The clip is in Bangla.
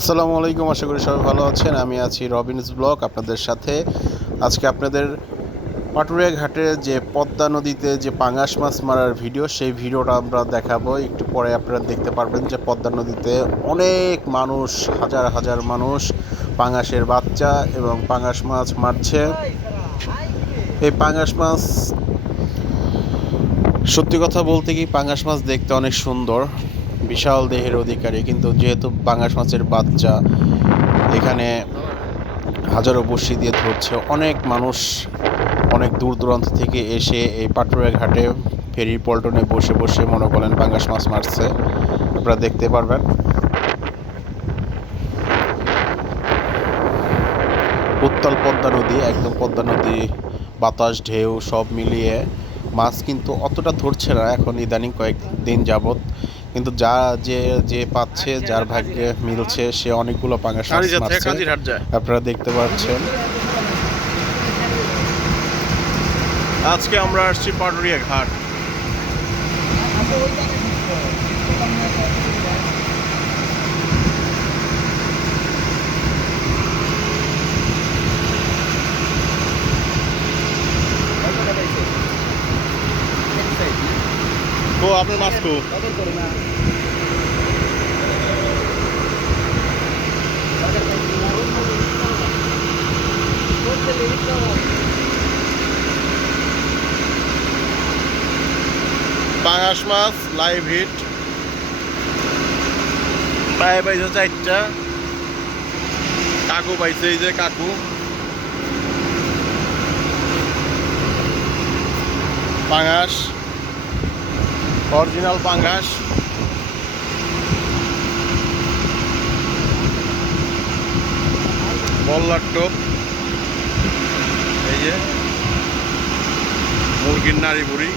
আসসালামু আলাইকুম, আশা করি সবাই ভালো আছেন। আমি আছি রবিনস ব্লক আপনাদের সাথে। আজকে আপনাদের পাটুরিয়া ঘাটে যে পদ্মা নদীতে যে পাঙাশ মাছ মারার ভিডিও, সেই ভিডিওটা আমরা দেখাবো। একটু পরে আপনারা দেখতে পারবেন যে পদ্মা নদীতে অনেক মানুষ, হাজার হাজার মানুষ পাঙাশের বাচ্চা এবং পাঙাশ মাছ মারছে। এই পাঙাশ মাছ, সত্যি কথা বলতে কি পাঙাশ মাছ দেখতে অনেক সুন্দর। বিশাল দেহের অধিকারী, কিন্তু যেহেতু পাঙাশ মাছের বাচ্চা, এখানে হাজারো বড়শি দিয়ে ধরছে। অনেক মানুষ অনেক দূর দূরান্ত থেকে এসে এই পাটুরিয়া ঘাটে ফেরি পল্টনে বসে বসে মনে করেন পাঙাশ মাছ মারছে। আপনারা দেখতে পারবেন। উত্তাল পদ্মা নদী, একদম পদ্মা নদী, বাতাস, ঢেউ সব মিলিয়ে মাছ কিন্তু অতটা ধরছে না। এখন ইদানিং কয়েকদিন যাবত কিন্তু যা যে যে পাচ্ছে যার ভাগ্যে মিলছে সে অনেকগুলো পাঙ্গা মাছ মারছে আপনারা দেখতে পাচ্ছেন। আজকে আমরা আসছি পাটুরিয়া ঘাট। তো আপনার মাছ তো। পাঙাশ মাছ, লাইভ হিট। পায়ে পাইছে চারটা। কাকু পাইছে এই যে কাকু। পাঙাশ। অরিজিনাল পাঙ্গাস। বল্লার টোপ। এই যে মুরগির নাড়ি বুড়ি